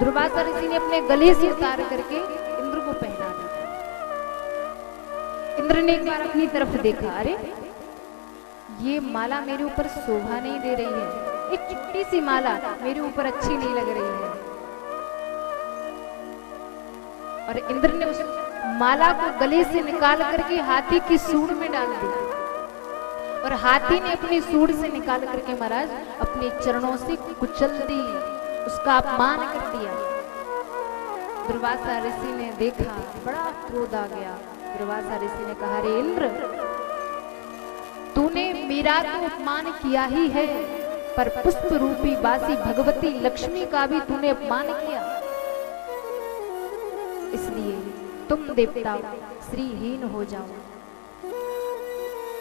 दुर्वासा ऋषि ने अपने गले से उतार करके इंद्र को पहना दिया। इंद्र ने एक बार अपनी तरफ देखा, अरे ये माला मेरे ऊपर शोभा नहीं दे रही है, एक छोटी सी माला मेरे ऊपर अच्छी नहीं लग रही है। और इंद्र ने उस माला को गले से निकाल करके हाथी की सूंड में डाल दी, और हाथी ने अपनी सूंड से निकाल करके महाराज अपने चरणों से कुचल दी, उसका अपमान कर दिया। दुर्वासा ऋषि ने देखा, बड़ा क्रोध आ गया। दुर्वासा ऋषि ने कहा, रे इंद्र, तूने मेरा तो अपमान किया ही है, पर पुष्प रूपी बासी भगवती लक्ष्मी का भी तूने अपमान किया, इसलिए तुम देवता श्रीहीन हो जाओ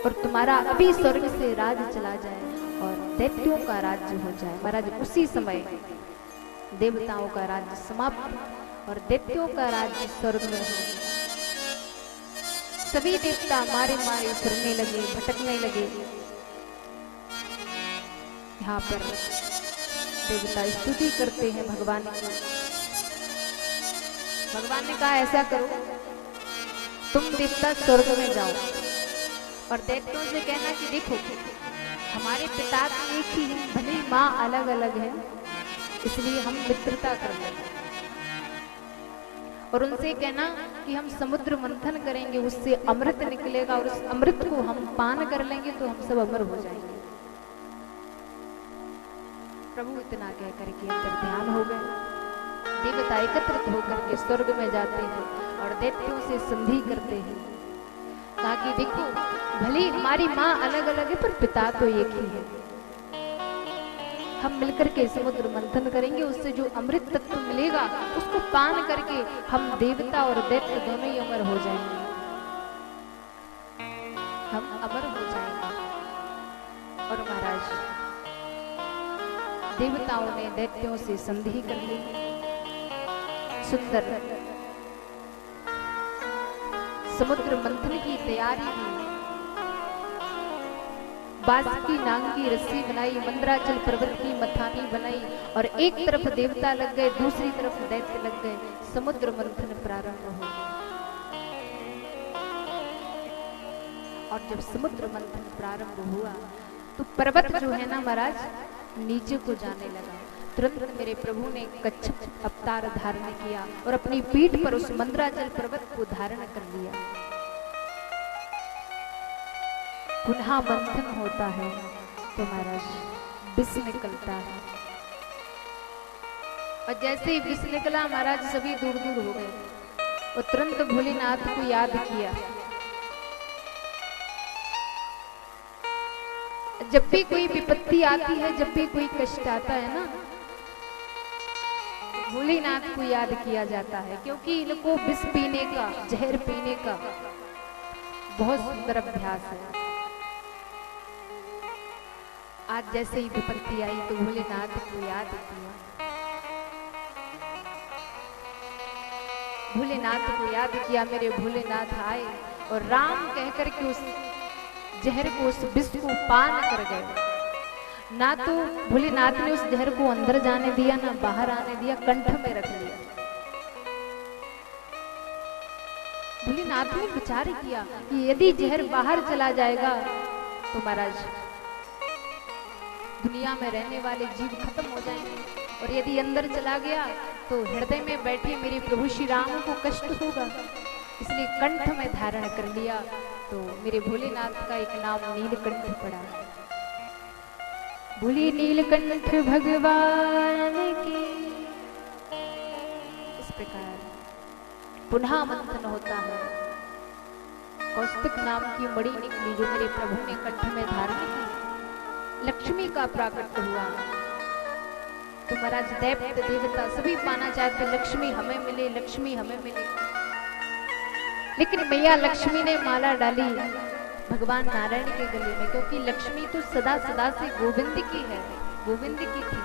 और तुम्हारा अभी स्वर्ग से राज चला जाए और दैत्यों का राज्य हो जाए। महाराज उसी समय देवताओं का राज्य समाप्त और दैत्यों का राज्य स्वर्ग में हो। सभी देवता मारे मारे फिरने लगे, भटकने लगे। यहाँ पर देवता स्तुति करते हैं भगवान की। भगवान ने कहा, ऐसा करो, तुम देवता स्वर्ग में जाओ और दैत्यों से कहना कि देखो, हमारे पिता तो एक ही हैं, भले ही माँ अलग अलग है, इसलिए हम मित्रता कर लेंगे। और उनसे कहना कि हम समुद्र मंथन करेंगे, उससे अमृत निकलेगा और उस अमृत को हम पान कर लेंगे तो हम सब अमर हो जाएंगे। प्रभु इतना कह करके अंतर ध्यान हो गए। देवता एकत्रित होकर के स्वर्ग में जाते हैं और दैत्यों से संधि करते हैं। कहा कि देखो, भले हमारी माँ अलग अलग है पर पिता तो एक ही है, हम मिलकर के समुद्र मंथन करेंगे, उससे जो अमृत तत्व मिलेगा उसको पान करके हम देवता और दैत्य दोनों ही अमर हो जाएंगे, हम अमर हो जाएंगे। और महाराज देवताओं ने दैत्यों से संधि कर ली। सुंदर समुद्र मंथन की तैयारी हुई। बांसुरी नाग की रस्सी बनाई, मंदराचल पर्वत की मथानी बनाई और एक तरफ देवता लग गए, दूसरी तरफ दैत्य लग गए। समुद्र मंथन प्रारंभ हो। और जब समुद्र मंथन प्रारंभ हुआ तो पर्वत जो है ना महाराज नीचे को जाने लगा। तुरंत मेरे प्रभु ने कच्छप अवतार धारण किया और अपनी पीठ पर उस मंदराचल पर्वत को धारण कर लिया। पुनः मंथन होता है तो महाराज विष निकलता है, और जैसे ही विष निकला महाराज सभी दूर दूर हो गए। और तुरंत भोलेनाथ को याद किया। जब भी कोई विपत्ति आती है, जब भी कोई कष्ट आता है ना, भोलेनाथ को याद किया जाता है, क्योंकि इनको विष पीने का, जहर पीने का बहुत सुंदर अभ्यास है। आज जैसे ही विपत्ति आई तो भोलेनाथ को याद किया, भोलेनाथ को याद किया। मेरे भोलेनाथ आए और राम कहकर के उस जहर को, उस विष को पान कर गए। ना तो भोलेनाथ ने उस जहर को अंदर जाने दिया, ना बाहर आने दिया, कंठ में रख लिया। भोलेनाथ ने विचार किया कि यदि जहर बाहर चला जाएगा तो महाराज दुनिया में रहने वाले जीव खत्म हो जाएंगे, और यदि अंदर चला गया तो हृदय में बैठे मेरे प्रभु श्री राम को कष्ट होगा, इसलिए कंठ में धारण कर लिया। तो मेरे भोलेनाथ का एक नाम नीलकंठ पड़ा। भोले नीलकंठ भगवान की। इस प्रकार पुनः मंथन होता है। कौस्तुभ नाम की मणि निकली जो मेरे प्रभु ने कंठ में धारण की। लक्ष्मी का प्राकट्य हुआ। तो महाराज दैत्य देवता सभी पाना चाहते, लक्ष्मी हमें मिले, लक्ष्मी हमें मिले। लेकिन मैया लक्ष्मी ने माला डाली भगवान नारायण के गले में, क्योंकि लक्ष्मी तो सदा सदा से गोविंद की है, गोविंद की थी।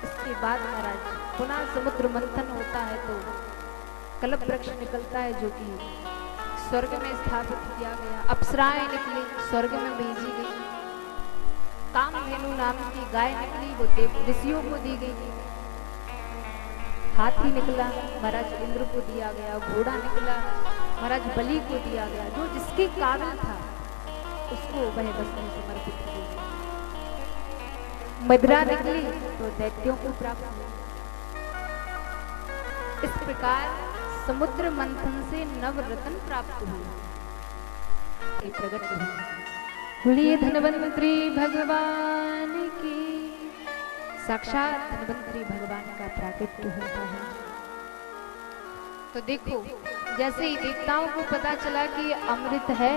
इसके बाद महाराज पुनः समुद्र मंथन होता है तो कल्प वृक्ष निकलता है जो कि स्वर्ग में स्थापित किया गया। अप्सराएं निकली, स्वर्ग में भेजी गई। कामधेनु नाम की गाय निकली, वो देव ऋषियों को दी गई। हाथी निकला, महाराज इंद्र को दिया गया। घोड़ा निकला, महाराज बलि को दिया गया। जो जिसके काबिल था उसको वह वस्तु समर्पित की गई। मदिरा निकली तो दैत्यों को प्राप्त हुई। इस प्रकार समुद्र मंथन से नव रत्न प्राप्त हुए, प्रकट हुए। बोलिए धन्वंतरी भगवान की। साक्षात धन्वंतरी भगवान का प्राकट्य होता है। तो देखो, जैसे ही देवताओं को पता चला कि अमृत है,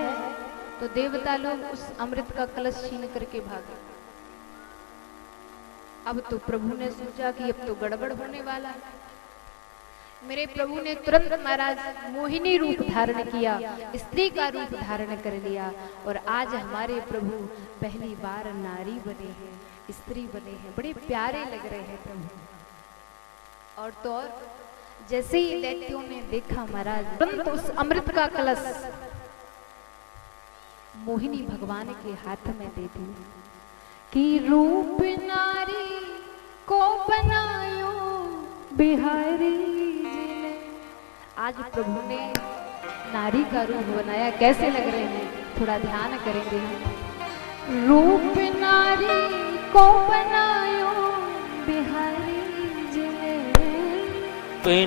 तो देवता लोग उस अमृत का कलश छीन करके भागे। अब तो प्रभु ने सोचा कि अब तो गड़बड़ होने वाला है। मेरे प्रभु ने तुरंत महाराज मोहिनी रूप धारण किया, स्त्री का रूप धारण कर लिया, और आज हमारे प्रभु पहली बार नारी बने हैं, स्त्री बने हैं। बड़े प्यारे लग रहे हैं प्रभु। और तो और जैसे ही दैत्यों ने देखा महाराज, तुरंत उस अमृत का कलश मोहिनी भगवान के हाथ में दे दी कि रूप नारी को बनायो बिहारी जी ने। आज प्रभु ने नारी का रूप बनाया। कैसे लग रहे हैं, थोड़ा ध्यान करेंगे। रूप नारी को बनायो बिहारी जी ने,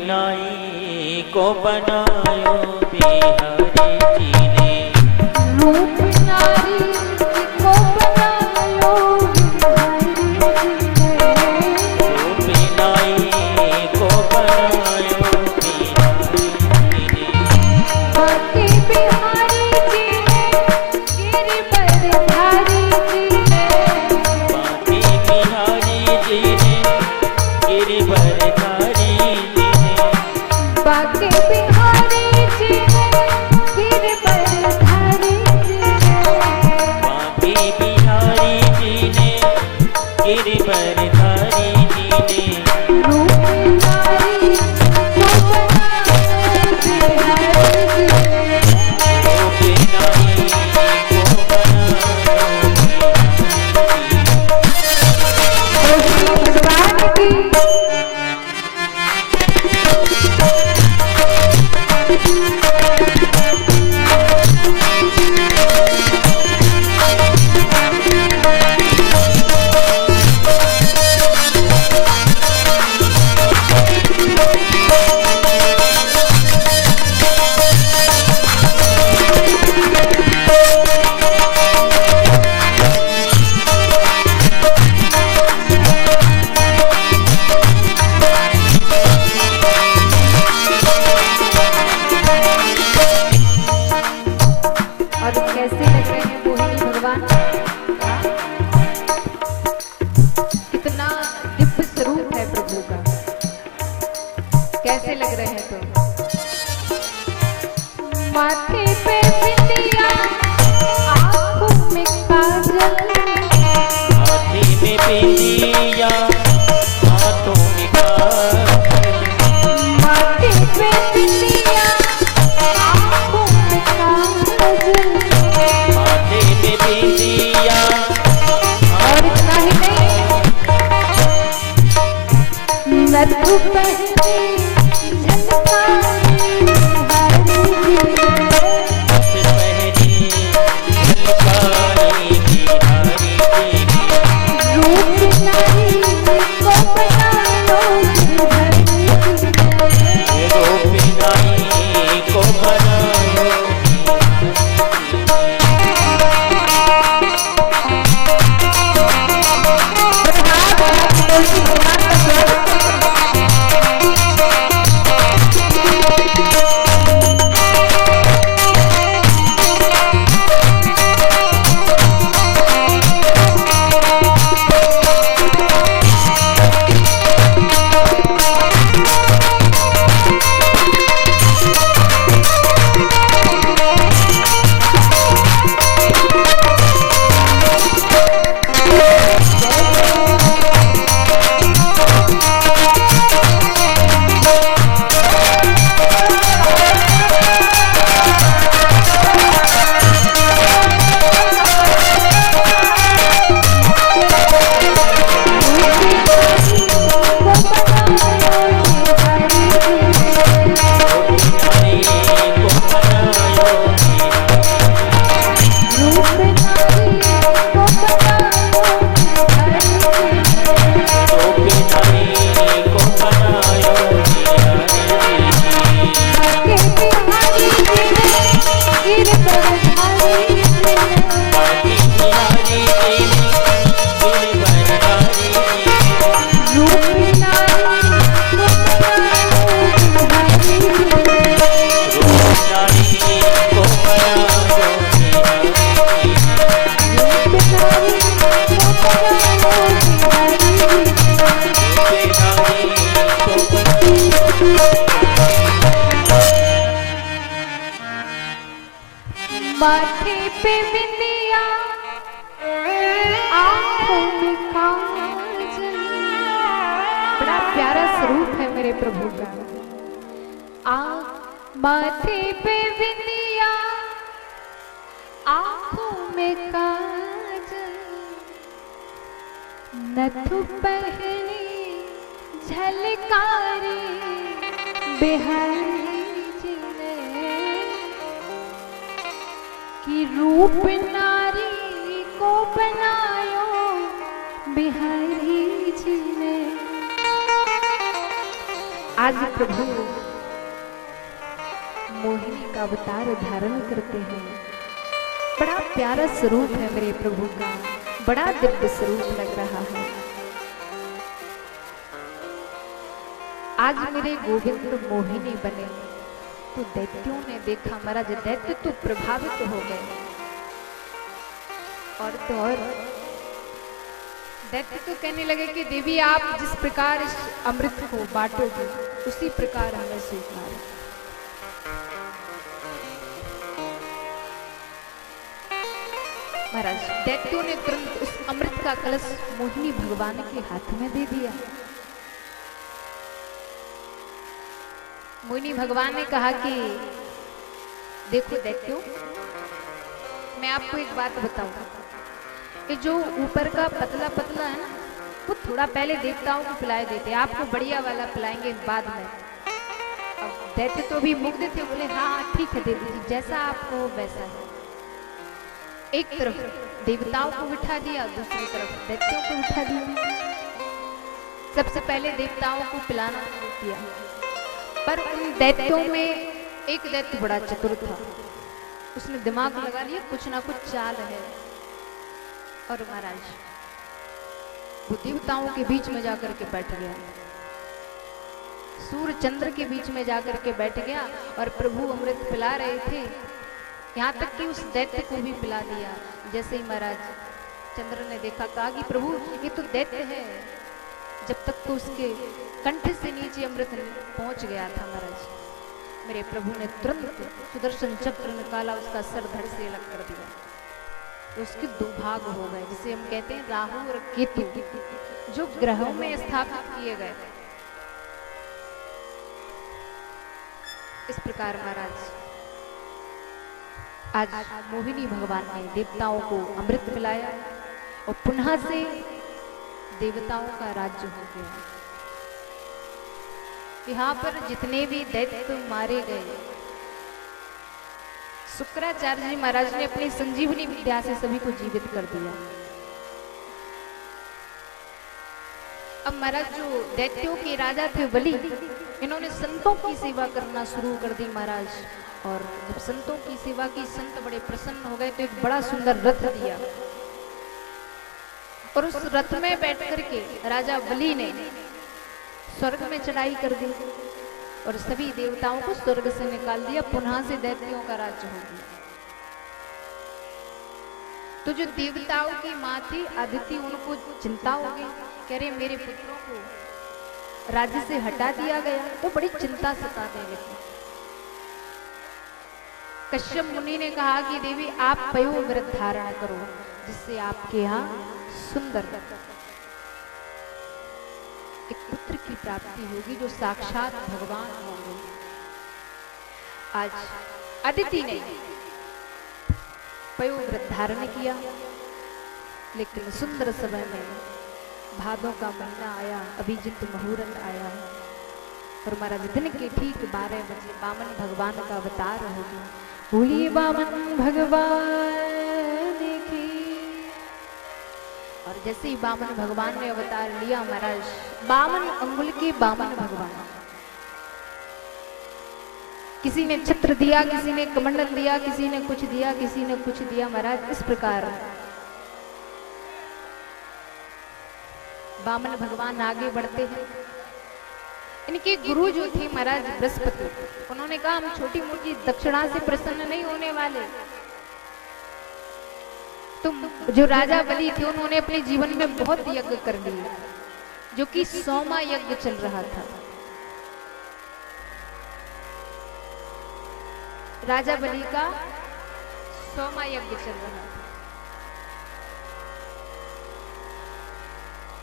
नारी को बनायो बिहारी जी ने। रूप नारी को बनायो बिहारी जी ने, रूप नारी को बनायो बिहारी जी ने। बाकी बिहारी जी ने गिरिवरधारी जी ने, बाकी बिहारी जी ने गिरिवरधारी जी ने। बाकी बिहारी जी ने गिरिवरधारी जी ने, बाकी बिहारी जी ने गिरिवरधारी जी ने। रूप नारी को बनायो बिहारी जी ने। रूप नारी को बनायो बिहारी जी ने। भगवान और कैसे लग रहे हैं मोहिनी भगवान? कितना दिव्य स्वरूप है प्रभु का। कैसे लग रहे हैं? तो माथे पे बिंदिया, आंखों में काजल, हाथी में बिंदिया, हाथों में काजल। माथे पे बिंदिया, आंखों में काजल, माथे में बिंदिया, और इतना ही नहीं, नथ पहने झलकारी बिहारी जी ने, पहनी झलकारी बिहारी जी ने। रूप नारी को बनायो बिहारी जी ने। रूप नारी को बनायो माथे पे बिंदिया आंखों में काजल, बड़ा प्यारा स्वरूप है मेरे प्रभु का। माथे पे बिंदिया आंखों में काजल, नथु पहने झलकारी बिहारी जी ने, कि रूप नारी को बनायो बिहारी जी ने। आज प्रभु मोहिनी का अवतार धारण करते हैं। बड़ा प्यारा स्वरूप है मेरे प्रभु का, बड़ा दिव्य स्वरूप लग रहा है। आज मेरे गोविंद मोहिनी बने तो दैत्यों ने देखा, महाराज दैत्य तो प्रभावित हो गए। और तो और दैत्य तो कहने लगे कि देवी आप जिस प्रकार इस अमृत को बांटोगे उसी प्रकार हमें स्वीकार। महाराज दैत्यों ने तुरंत उस अमृत का कलश मोहिनी भगवान के हाथ में दे दिया। मोहिनी भगवान ने कहा कि देखो दैत्यों, मैं आपको एक बात बताऊं कि जो ऊपर का पतला पतला है ना, वो थोड़ा पहले देवताओं को पिलाए देते, आपको बढ़िया वाला पिलाएंगे बाद में। अब दैत्य तो भी मुग्ध थे, बोले हाँ ठीक है दे दीजिए, जैसा आपको वैसा है। एक तरफ देवताओं को बिठा दिया, दूसरी तरफ दैत्यों को बिठा दिया। सबसे पहले देवताओं को पिलाना शुरू किया, पर उन दैत्यों में एक दैत्य बड़ा चतुर था। उसने दिमाग लगा लिया कुछ ना कुछ चाल है, और महाराज वो देवताओं के बीच में जाकर के बैठ गया, सूर्य चंद्र के बीच में जाकर के बैठ गया। और प्रभु अमृत पिला रहे थे, यहाँ तक कि उस दैत्य को भी पिला दिया। जैसे ही महाराज चंद्र ने देखा, कहा कि प्रभु ये तो दैत्य है। जब तक तो उसके कंठ से नीचे अमृत पहुंच गया था, महाराज मेरे प्रभु ने तुरंत सुदर्शन चक्र निकाला, उसका सर धड़ से अलग कर दिया। तो उसके दो भाग हो गए, जिसे हम कहते हैं राहु और केतु, जो ग्रहों में स्थापित किए गए। इस प्रकार महाराज आज मोहिनी भगवान ने देवताओं को अमृत पिलाया और पुनः से देवताओं का राज्य हो गया। यहाँ पर जितने भी दैत्य मारे गए, शुक्राचार्य जी महाराज ने अपनी संजीवनी विद्या से सभी को जीवित कर दिया। अब महाराज जो दैत्यों के राजा थे बलि, इन्होंने संतों की सेवा करना शुरू कर दी महाराज। और जब संतों की सेवा की, संत बड़े प्रसन्न हो गए तो एक बड़ा सुंदर रथ दिया, और उस रथ में बैठ करके राजा बलि ने स्वर्ग में चढ़ाई कर दी और सभी देवताओं को स्वर्ग से निकाल दिया। पुनः से दैत्यों का राज्य हो गया। तो जो देवताओं की माँ थी अदिति, उनको चिंता हो गई, कह रहे मेरे पुत्रों को राज्य से हटा दिया गया, तो बड़ी चिंता सताने लगी। कश्यप मुनि ने कहा कि देवी आप पयोव्रत धारण करो, जिससे आपके यहाँ सुंदर एक पुत्र की प्राप्ति होगी, जो साक्षात भगवान होंगे। आज अदिति ने पयोव्रत धारण किया, लेकिन सुंदर समय में भादों का महीना आया, अभिजित मुहूर्त आया, और महाराज दिन के ठीक 12 बजे वामन भगवान का अवतार हो गया। बोलिए वामन भगवान की। और जैसे ही वामन भगवान ने अवतार लिया महाराज, 52 अंगुल के वामन भगवान, किसी ने छत्र दिया, किसी ने कमंडल दिया, किसी ने कुछ दिया, किसी ने कुछ दिया महाराज। इस प्रकार वामन भगवान आगे बढ़ते हैं। इनके गुरु जो थे महाराज बृहस्पति, उन्होंने कहा हम छोटी मोटी दक्षिणा से प्रसन्न नहीं होने वाले। तुम जो राजा बलि थे, उन्होंने अपने जीवन में बहुत यज्ञ कर लिए, जो कि 100वां यज्ञ चल रहा था। राजा बलि का सोमा यज्ञ चल रहा था।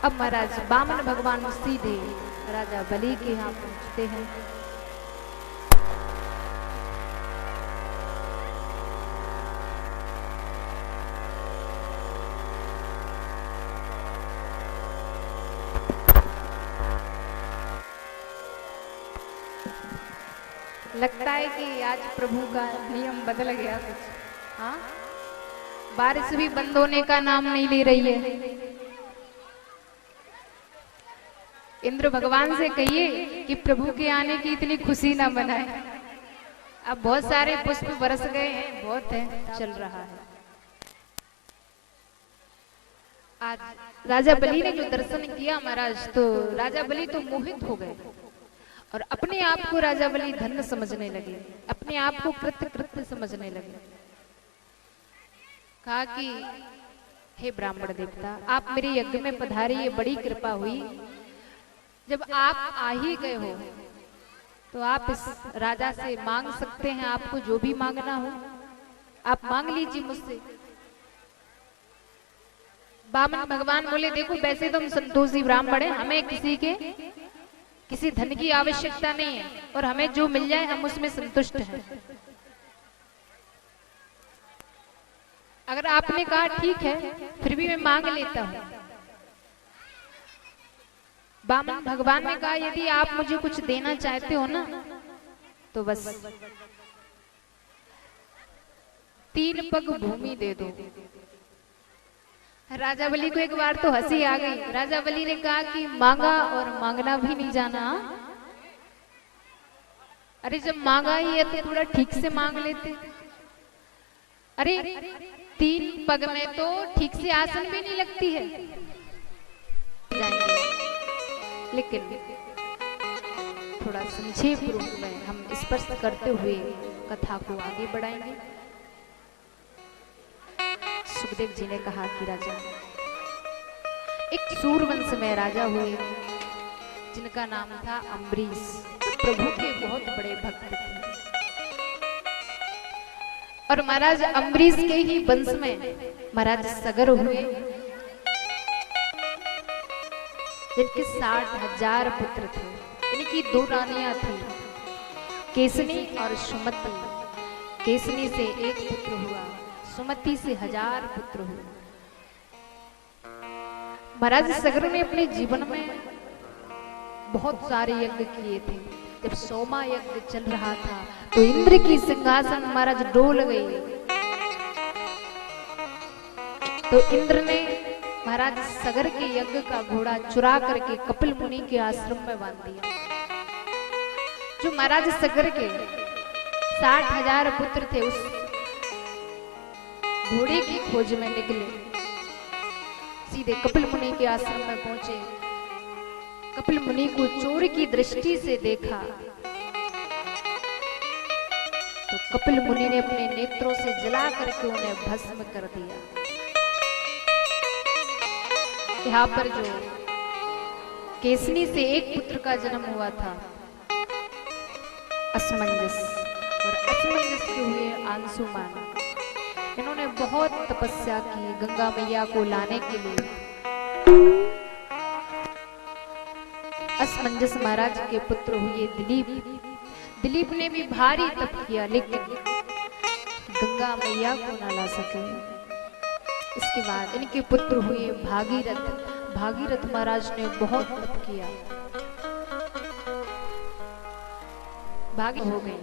अब महाराज बामन भगवान सीधे राजा बलि के यहाँ पहुंचते हैं। लगता है कि आज प्रभु का नियम बदल गया कुछ। हाँ, बारिश भी बंद होने का नाम नहीं ले रही है। इंद्र भगवान से कहिए कि प्रभु के आने की इतनी खुशी ना मनाए। अब बहुत सारे पुष्प बरस गए हैं, बहुत है, चल रहा है। आज राजा बलि ने जो दर्शन किया महाराज, तो राजा बलि तो मोहित हो गए और अपने आप को राजा बलि धन्य समझने लगे, अपने आप को कृत्य कृत्य समझने लगे। कहा कि हे ब्राह्मण देवता, आप मेरे यज्ञ में पधारे, ये बड़ी कृपा हुई। जब आप आ ही गए हो तो आप इस राजा से मांग सकते हैं, आपको जो भी मांगना हो आप मांग लीजिए मुझसे। बामन भगवान बोले, देखो वैसे तो हम संतोषी ब्राह्मण हैं, हमें किसी धन की आवश्यकता नहीं है और हमें जो मिल जाए हम उसमें संतुष्ट हैं। अगर आपने कहा ठीक है, फिर भी मैं मांग लेता हूं। बामन भगवान ने कहा, यदि आप मुझे कुछ देना चाहते हो ना, तो बस 3 पग भूमि दे दो। राजा बलि को एक बार तो हंसी आ गई। राजा बलि ने कहा कि मांगा और मांगना भी नहीं जाना। अरे जब मांगा ही है तो थोड़ा ठीक से मांग लेते। अरे 3 पग में तो ठीक से आसन भी नहीं लगती है। लेकिन थोड़ा संक्षेप रूप में हम स्पर्श करते हुए कथा को आगे बढ़ाएंगे। सुखदेव जी ने कहा कि राजा, एक सूरवंश में राजा हुए जिनका नाम था अम्बरीश। प्रभु के बहुत बड़े भक्त थे और महाराज अम्बरीश के ही वंश में महाराज सगर हुए, जिनके 60,000 पुत्र थे। इनकी 2 रानियां थी, केसनी और सुमति। केसनी से 1 पुत्र हुआ, सुमति से 1000 पुत्र हुए। महाराज सगर ने अपने जीवन में बहुत सारे यज्ञ किए थे। जब सोमा यज्ञ चल रहा था तो इंद्र की सिंहासन महाराज डोल गई। तो इंद्र ने महाराज सगर के यज्ञ का घोड़ा चुरा करके कपिल मुनि के आश्रम में बांध दिया। जो महाराज सगर के 60,000 पुत्र थे, उस घोड़े की खोज में निकले, सीधे कपिल मुनि के आश्रम में पहुंचे। कपिल मुनि को चोर की दृष्टि से देखा तो कपिल मुनि ने अपने नेत्रों से जला करके उन्हें भस्म कर दिया। यहाँ पर जो केसनी से 1 पुत्र का जन्म हुआ था, असमंजस, और असमंजस के हुए अंशुमान। इन्होंने बहुत तपस्या की गंगा मैया को लाने के लिए। असमंजस महाराज के पुत्र हुए दिलीप। दिलीप ने भी भारी तप किया, लेकिन गंगा मैया को ना ला सके। इसके बाद इनके पुत्र हुए भागीरथ। भागीरथ महाराज ने बहुत तप किया, भागी हो गए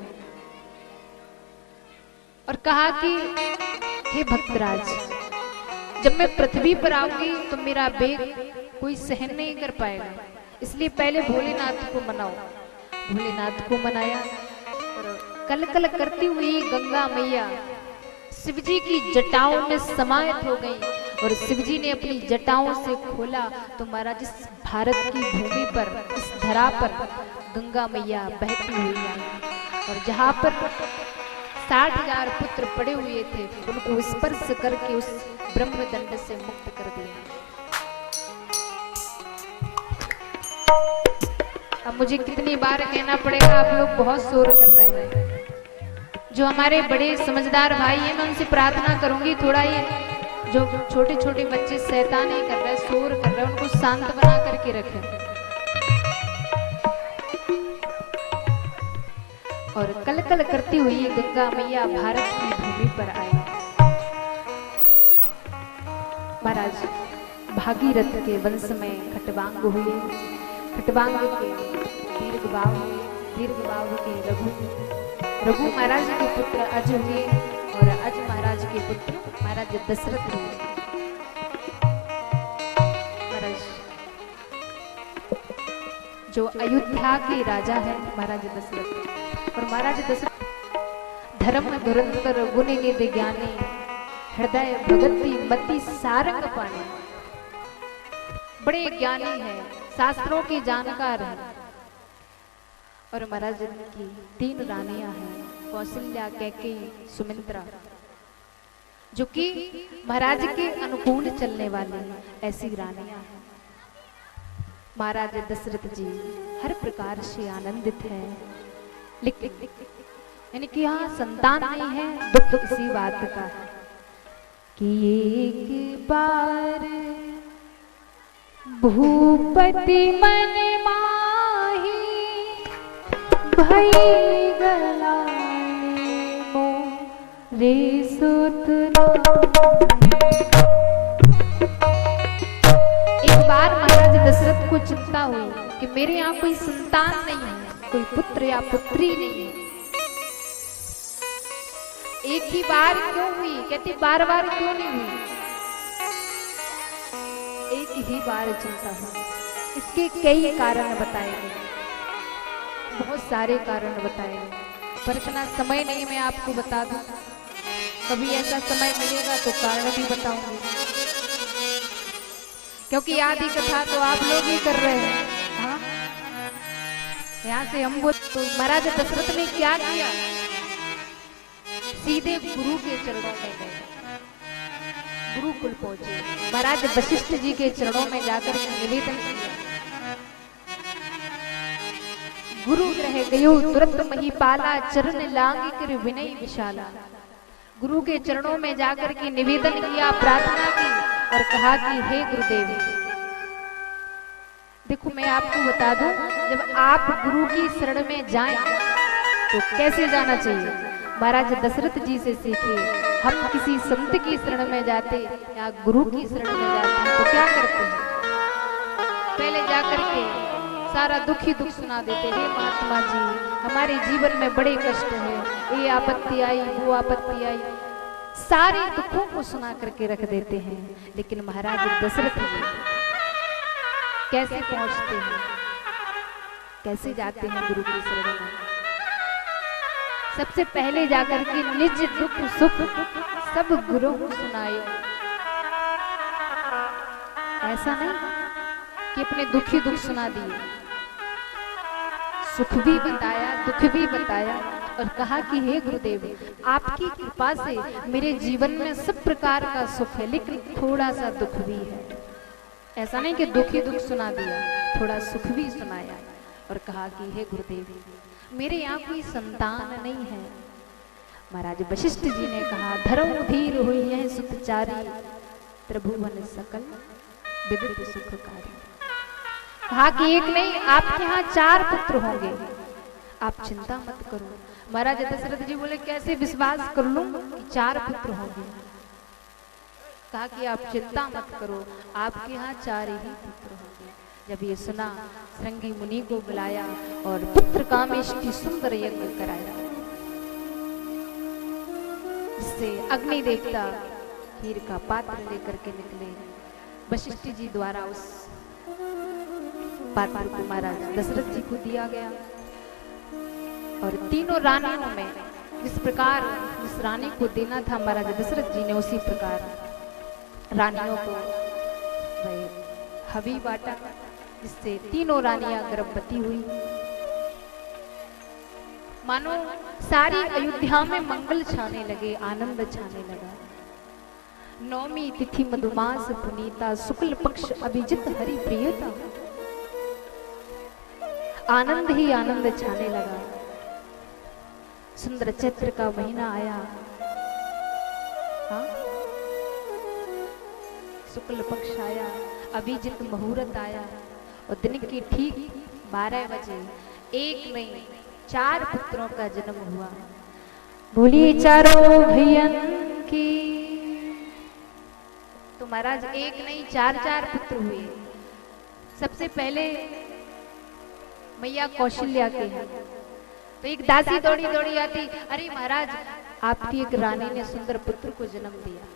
और कहा कि हे भक्तराज, जब मैं पृथ्वी पर आऊंगी तो मेरा वेग कोई सहन नहीं कर पाएगा, इसलिए पहले भोलेनाथ को मनाओ। भोलेनाथ को मनाया और कल कल करती हुई गंगा मैया शिवजी की जटाओं में समाहित हो गई और शिवजी ने अपनी जटाओं से खोला तो महाराज इस भारत की भूमि पर, इस धरा पर गंगा मैया बहती हुई आई और जहां पर 60,000 पुत्र पड़े हुए थे उनको स्पर्श करके उस ब्रह्मदंड से मुक्त कर दिया। अब मुझे कितनी बार कहना पड़ेगा, आप लोग बहुत शोर कर रहे हैं। जो हमारे बड़े समझदार भाई हैं, मैं उनसे प्रार्थना करूंगी थोड़ा ये जो छोटे छोटे बच्चे शैतानी कर रहे हैं, शोर कर रहे हैं, उनको शांत बना करके रखें। और कल कल करती हुई गंगा मैया भारत की भूमि पर आए। महाराज भागीरथ के वंश में खटवांग हुए, खटवांग के दीर्घबाहु हुए, दीर्घबाहु के रघु महाराज के पुत्र अज हुए और अज महाराज के पुत्र महाराज दशरथ हुए। महाराज जो अयोध्या के राजा है महाराज दशरथ, और महाराज दशरथ धर्म धुरंधर गुण निधि ज्ञानी हृदय भगति मति सारंग पानी, बड़े ज्ञानी है, शास्त्रों के जानकार है। और महाराज की 3 रानियां हैं, कौशल्या, कैकेयी, सुमित्रा, जो कि महाराज के अनुकूल चलने वाली ऐसी रानियां हैं। महाराज दशरथ जी हर प्रकार से आनंदित हैं, लेकिन यानी कि यहाँ संतान नहीं है, दुख इसी बात का है कि एक बार भूपति मन माही भई गलाने मोरे सुतना। एक बार महाराज दशरथ को चिंता हुई कि मेरे यहाँ कोई संतान नहीं है, कोई पुत्र या पुत्री नहीं है। एक ही बार क्यों हुई, कहती बार बार क्यों नहीं हुई, एक ही बार चिंता हुई। इसके कई कारण बताए गए, बहुत सारे कारण बताए गए, पर इतना समय नहीं मैं आपको बता दूं। कभी ऐसा समय मिलेगा तो कारण भी बताऊंगी, क्योंकि आदि कथा तो आप लोग ही कर रहे हैं। हाँ, यहाँ से हम बोल तो महाराज दशरथ ने क्या किया, सीधे गुरु के चरणों में गए, गुरुकुल पहुंचे, महाराज वशिष्ठ जी के चरणों में जाकर निवेदन किया। गुरु ग्रह गयो तुरंत महीपाला, चरण लांगी कर विनय विशाला। गुरु के चरणों में जाकर के निवेदन किया, प्रार्थना की और कहा कि हे गुरुदेव, देखो मैं आपको बता दूं, जब आप गुरु की शरण में जाएं तो कैसे जाना चाहिए, महाराज दशरथ जी से सीखिए। हम किसी संत की शरण में जाते या गुरु की शरण में जाते हैं तो क्या करते हैं, पहले जाकर के सारा दुख ही दुख सुना देते हैं। हे महात्मा जी, हमारे जीवन में बड़े कष्ट है, ये आपत्ति आई, वो आपत्ति आई, सारे दुखों को सुना करके रख देते हैं। लेकिन महाराज दशरथ जी कैसे पहुंचते हैं, कैसे जाते हैं गुरु की शरण में, सबसे पहले जाकर के निज दुख सुख सब गुरु को सुनाए। ऐसा नहीं कि अपने दुख ही दुख सुना दिए, सुख भी बताया, दुख भी बताया और कहा कि हे गुरुदेव, आपकी कृपा से मेरे जीवन में सब प्रकार का सुख है, लेकिन थोड़ा सा दुख भी है। ऐसा नहीं कि दुख ही दुख सुना दिया, थोड़ा सुख भी सुनाया और कहा कि हे गुरुदेव, मेरे यहाँ कोई संतान नहीं है। महाराज वशिष्ठ जी ने कहा, धर्म धीर हुई है सुतचारी, त्रिभुवन सकल विदित सुखकारी। कहा कि एक नहीं, आपके यहाँ 4 पुत्र होंगे, आप चिंता मत करो। महाराज दशरथ जी बोले, कैसे विश्वास कर लूं कि 4 पुत्र होंगे। कहा कि आप चिंता मत करो, आपके यहाँ 4 ही पुत्र होंगे। जब ये सुना, श्रृंगी मुनि को बुलाया और पुत्र कामेश की सुंदर यज्ञ कराया, इससे अग्नि देवता खीर का पात्र लेकर के निकले। वशिष्ठ जी द्वारा उस पात्र को महाराज दशरथ जी को दिया गया और तीनों रानियों में जिस प्रकार जिस रानी को देना था महाराज दशरथ जी ने, उसी प्रकार रानियों को हवी बांटा, जिससे तीनों रानियां गर्भवती हुई। मानो सारी अयोध्या में मंगल छाने लगे, आनंद छाने लगा। नौमी तिथि मधुमास पुनीता, शुक्ल पक्ष अभिजित हरि प्रियता, आनंद ही आनंद छाने लगा। सुंदर चैत्र का महीना आया, हाँ, शुक्ल पक्ष आया, अभिजित मुहूर्त आया और दिन की ठीक 12 बजे एक नहीं 4 पुत्रों का जन्म हुआ। बोलिए चारों भैयन की। तो महाराज एक नहीं 4 पुत्र हुए। सबसे पहले मैया कौशल्या के हैं। तो एक दासी दौड़ी दौड़ी आती, अरे महाराज आपकी एक रानी ने सुंदर पुत्र को जन्म दिया।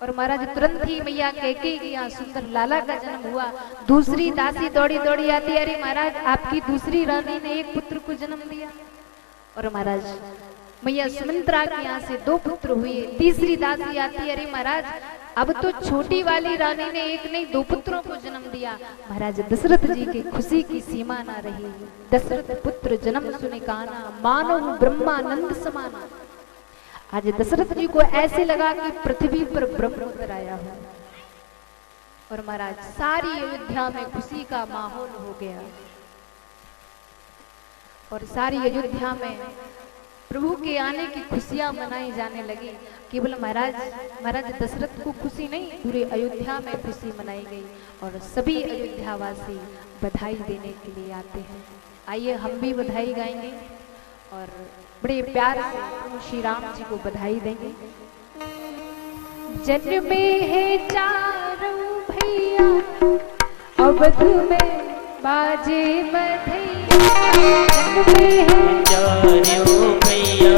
और महाराज तुरंत ही मैया कैकेयी के यहाँ सुंदर लाला का जन्म हुआ। दूसरी दासी दौड़ी दौड़ी आती, अरे महाराज आपकी दूसरी रानी ने एक पुत्र को जन्म दिया। और महाराज मैया सुमित्रा के यहाँ से 2 पुत्र हुए। तीसरी दासी आती, अरे महाराज अब तो छोटी वाली रानी ने एक नहीं 2 पुत्रों को जन्म दिया। महाराज दशरथ जी की खुशी की सीमा ना रही। दशरथ पुत्र जन्म सुने काना, मानो ब्रह्मानंद समाना। आज दशरथ जी को ऐसे लगा कि पृथ्वी पर ब्रह्म उतर आया हो। और महाराज सारी अयोध्या में खुशी का माहौल हो गया। और सारी अयोध्या में प्रभु के आने की खुशियां मनाई जाने लगी। केवल महाराज दशरथ को खुशी नहीं, पूरे अयोध्या में खुशी मनाई गई। और सभी अयोध्यावासी बधाई देने के लिए आते हैं। आइए हम भी बधाई गाएंगे और बड़े प्यार से प्रभु श्री राम जी को बधाई देंगे। जन्मे है चारों भैया अवध में बाजे बधैया। जन्मे है चारों भैया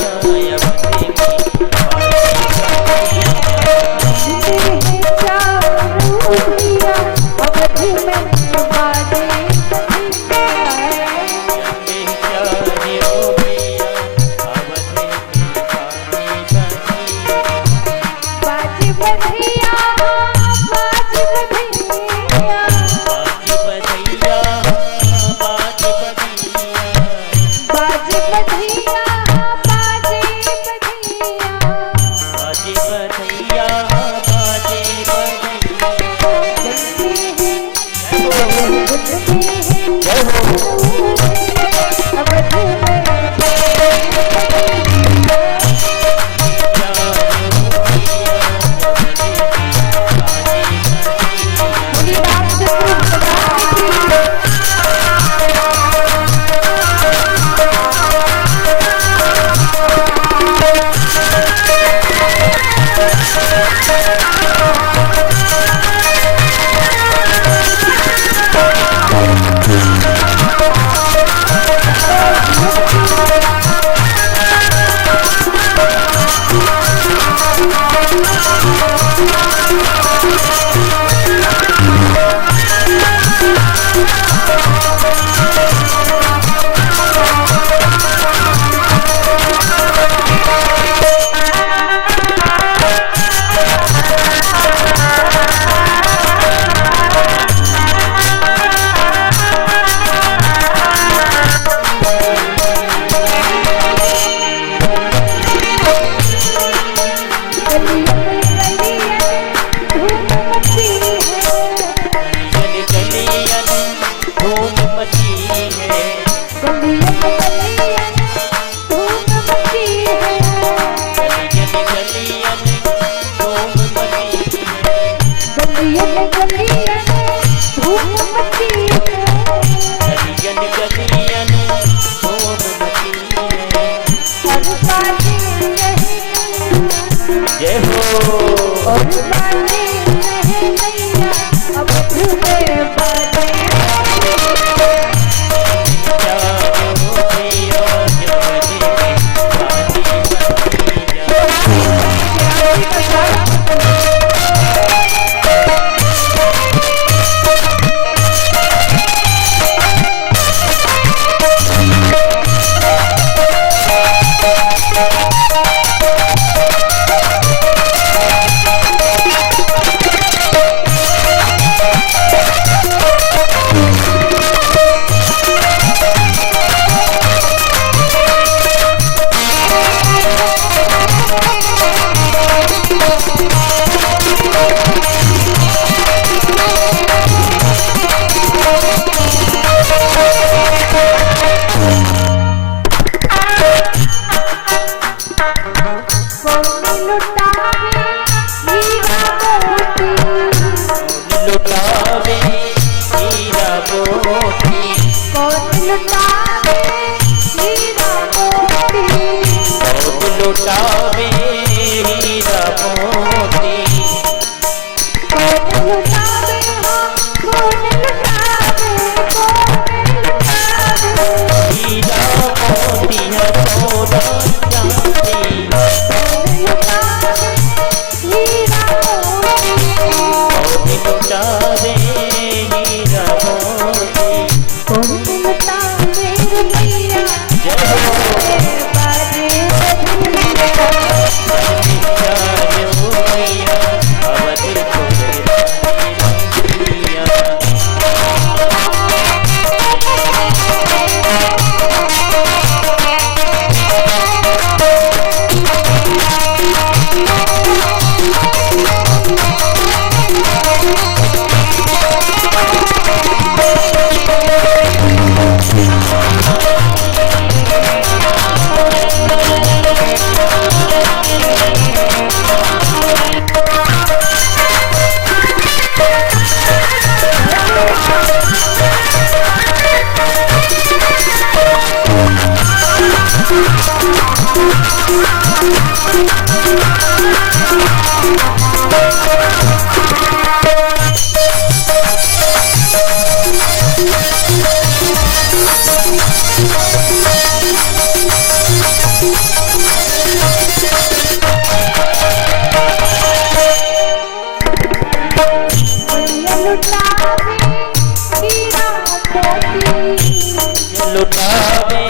लुटावे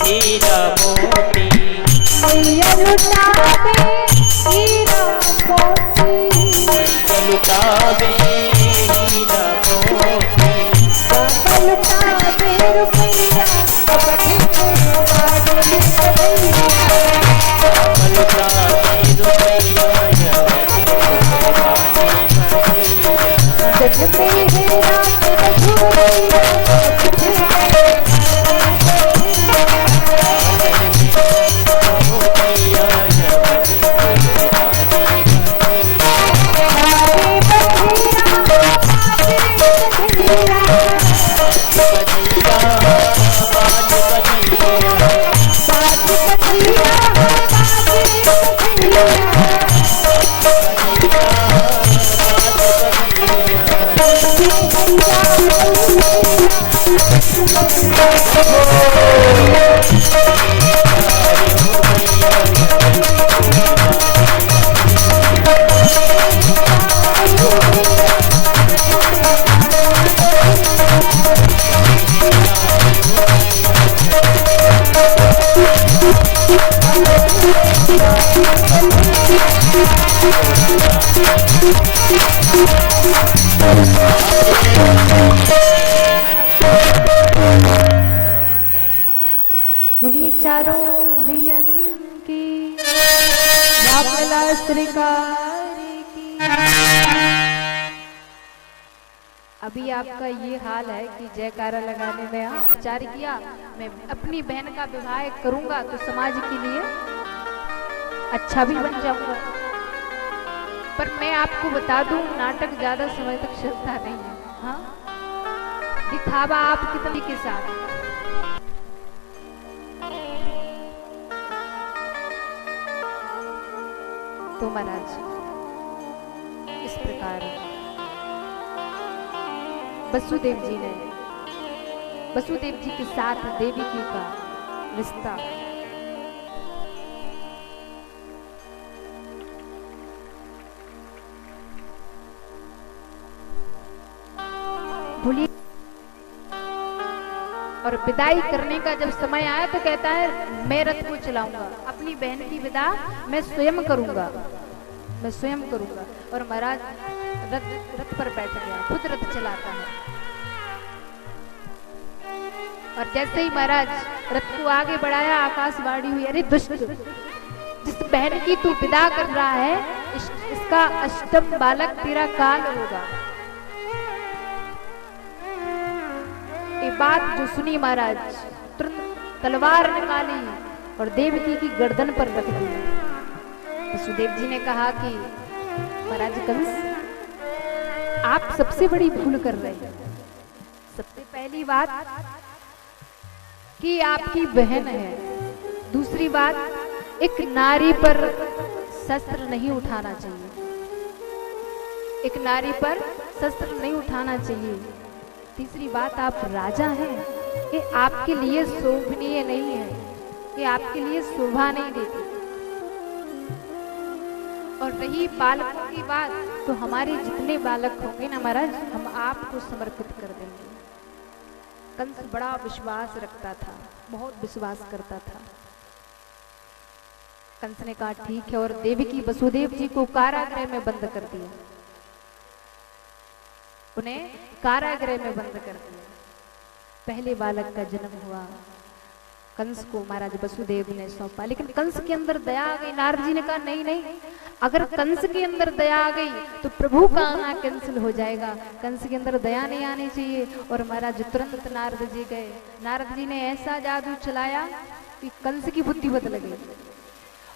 हीरा मोती मैया लुटावे हीरा मोती लुटावे हीरा मोती बाबा लुटावे रुपैया कपड़े को बादल रुपैया लुटावे रुपैया जग में है रात रघुवैया उन्हीं चारों भैयन की रामला श्रीकारी की। अभी आपका ये हाल है कि जयकारा लगाने में आप विचार किया मैं अपनी बहन का विवाह करूंगा तो समाज के लिए अच्छा भी बन जाऊंगा। पर मैं आपको बता दूं नाटक ज्यादा समय तक चलता नहीं है। हाँ, दिखावा आप कितनी के साथ तो महाराज इस प्रकार वसुदेव जी के साथ देवकी का रिश्ता भूलिए। और विदाई करने का जब समय आया तो कहता है मैं रथ को चलाऊंगा, अपनी बहन की विदा मैं स्वयं करूंगा। और महाराज रथ पर बैठ गया, खुद रथ चलाता है। और जैसे ही महाराज रथ को आगे बढ़ाया आकाशवाणी हुई, अरे दुष्ट, जिस बहन की तू विदा कर रहा है इसका अष्टम बालक तेरा काल होगा। ये बात जो सुनी महाराज तुरंत तलवार निकाली और देवकी की गर्दन पर रख दी। वसुदेव जी ने कहा कि महाराज कंस, आप सबसे बड़ी भूल कर रहे हैं। सबसे पहली बात कि आपकी बहन है, दूसरी बात एक नारी पर शस्त्र नहीं उठाना चाहिए, एक नारी पर शस्त्र नहीं उठाना चाहिए। तीसरी बात आप राजा हैं, ये आपके लिए शोभनीय नहीं है, ये आपके लिए शोभा नहीं देती। और रही बालकों की बात, तो हमारे जितने बालक होंगे ना महाराज, हम आपको समर्पित कर देंगे। कंस बड़ा विश्वास रखता था, बहुत विश्वास करता था। कंस ने कहा ठीक है, और देवकी वसुदेव जी को कारागृह में बंद कर दिया, उन्हें कारागृह में बंद कर दिया। पहले बालक का जन्म हुआ, कंस को महाराज वसुदेव ने सौंपा। लेकिन कंस के अंदर दया आ गई। नारद जी ने कहा नहीं नहीं, अगर कंस के अंदर दया आ गई तो प्रभु का आना कैंसिल हो जाएगा, कंस के अंदर दया नहीं आनी चाहिए। और महाराज तुरंत नारद जी गए, नारद जी ने ऐसा जादू चलाया कि कंस की बुद्धि बदल गई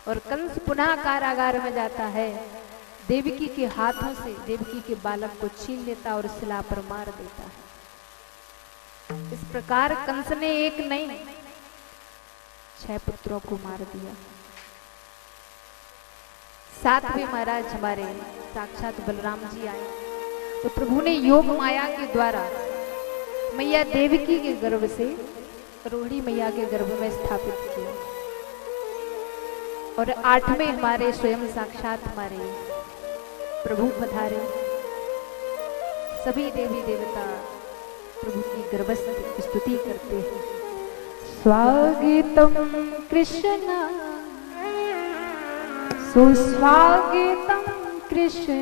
और कंस पुनः कारागार में जाता है। देवकी के हाथों से देवकी के बालक को छीन लेता और शिला पर मार देता है। इस प्रकार कंस ने एक नहीं 6 पुत्रों को मार दिया। सातवें महाराज हमारे साक्षात बलराम जी आए तो प्रभु ने योग माया के द्वारा मैया देवकी के गर्भ से रोहिणी मैया के गर्भ में स्थापित किया। और 8वें हमारे स्वयं साक्षात हमारे प्रभु पधारे। सभी देवी देवता प्रभु की गर्भस्थ स्तुति करते हैं। स्वागतं कृष्ण सुस्वागतं कृष्ण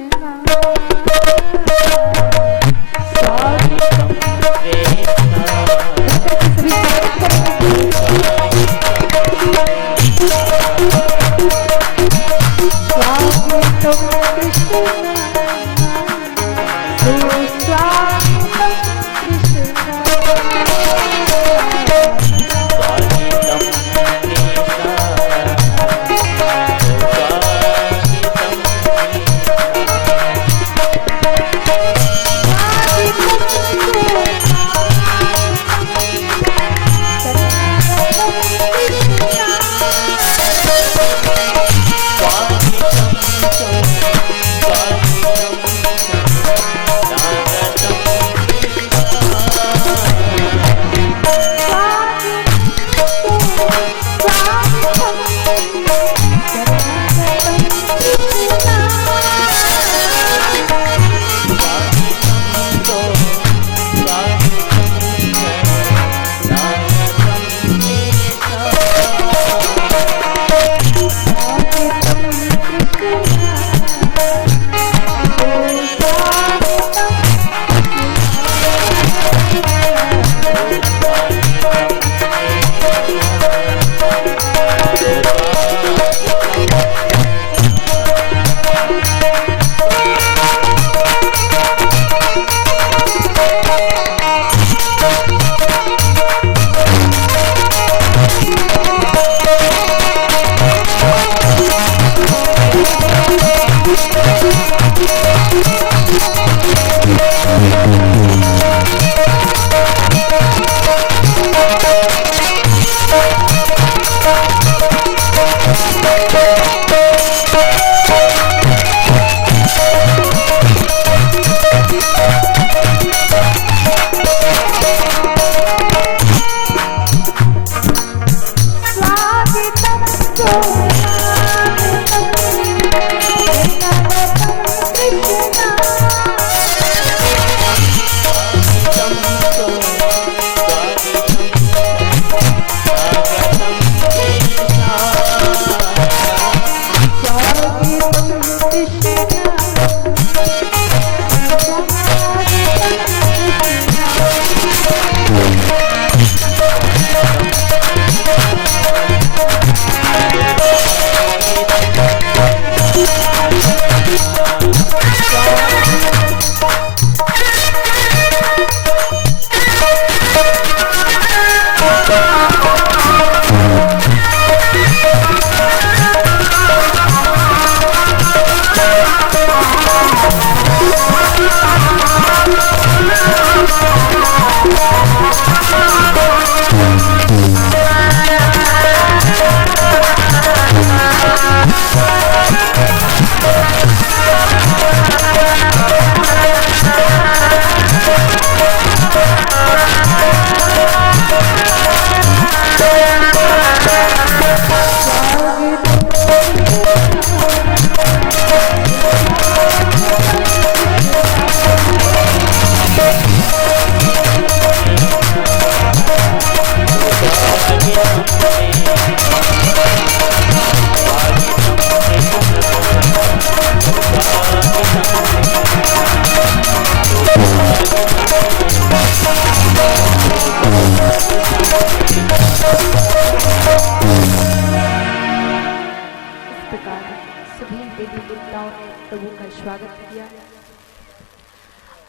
स्वागतं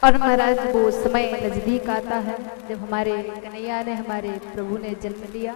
और महाराज वो समय नजदीक आता है जब हमारे कन्हैया ने हमारे प्रभु ने जन्म लिया।